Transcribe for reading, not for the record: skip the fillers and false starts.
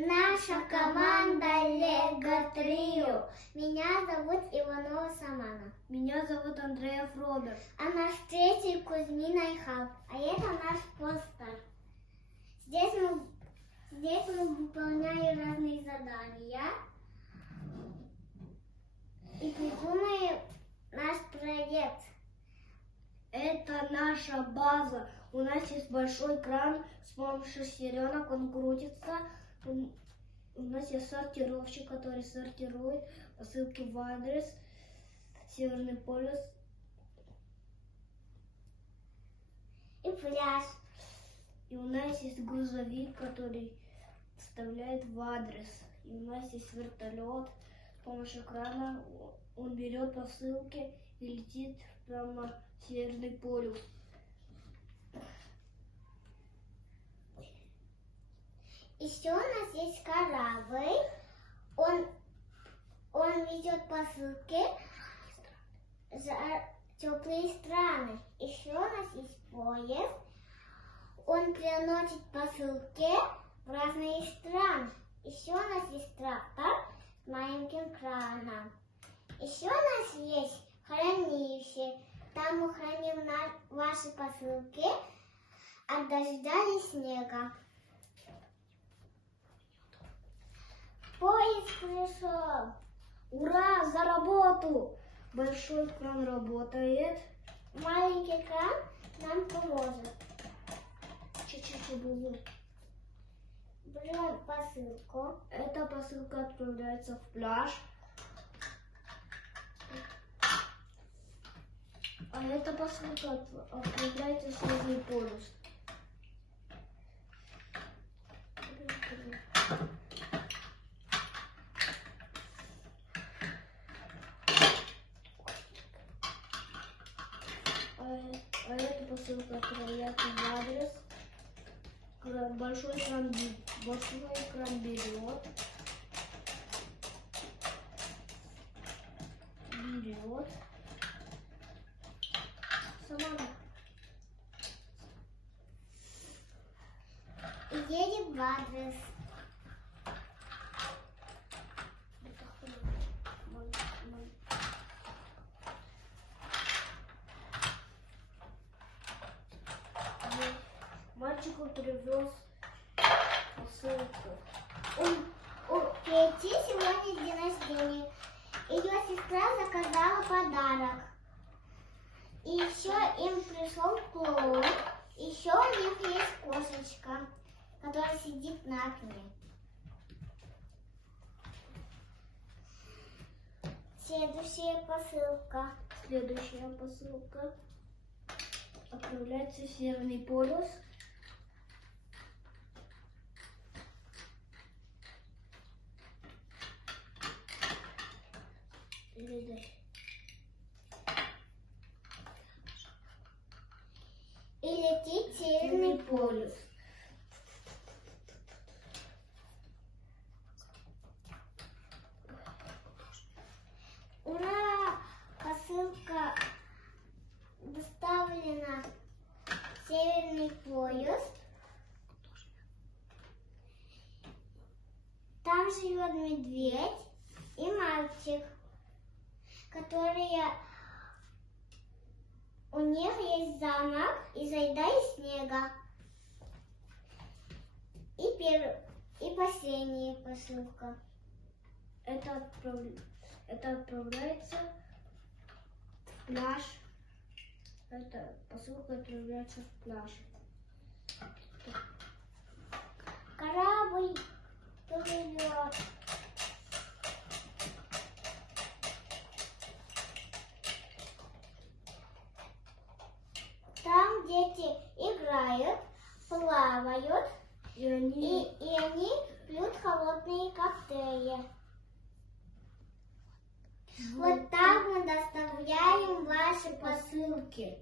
Наша команда Лего Трио. Меня зовут Иванова Самана. Меня зовут Андреев Роберт. А наш третий Кузьмина Айхал. А это наш постер. Здесь мы выполняем разные задания и придумаем наш проект. Это наша база. У нас есть большой кран, с помощью сиреноек он крутится. У нас есть сортировщик, который сортирует посылки в адрес Северный полюс. И пляж. И у нас есть грузовик, который вставляет в адрес. И у нас есть вертолет. С помощью крана он берет посылки и летит прямо в Северный полюс. Еще у нас есть корабль. Он везет посылки за теплые страны. Еще у нас есть поезд. Он приносит посылки в разные страны. Еще у нас есть трактор с маленьким краном. Еще у нас есть хранилище. Там мы храним ваши посылки от дождя и снега. Поезд пришел. Ура, за работу! Большой кран работает. Маленький кран нам поможет. Чуть-чуть. Берем посылку. Эта посылка отправляется в пляж. А эта посылка отправляется в Северный полюс. А эта посылка отправляется в адрес. Большой кран берет. Самара. И едет в адрес. Мальчику привез посылку. У Пети сегодня день рождения. Ее сестра заказала подарок. И еще им пришел клоун. Еще у них есть кошечка, которая сидит на окне. Следующая посылка. Следующая посылка отправляется в Северный полюс. И летит в Северный полюс. Ура! Посылка доставлена в Северный полюс. Там живет медведь и мальчик, которые у них есть замок из льда и снега. И последняя посылка. Это отправляется в пляж. Эта посылка отправляется в пляж. Корабль плывет. Там дети играют, плавают, И они и они пьют холодные коктейли. Вот так мы доставляем ваши посылки.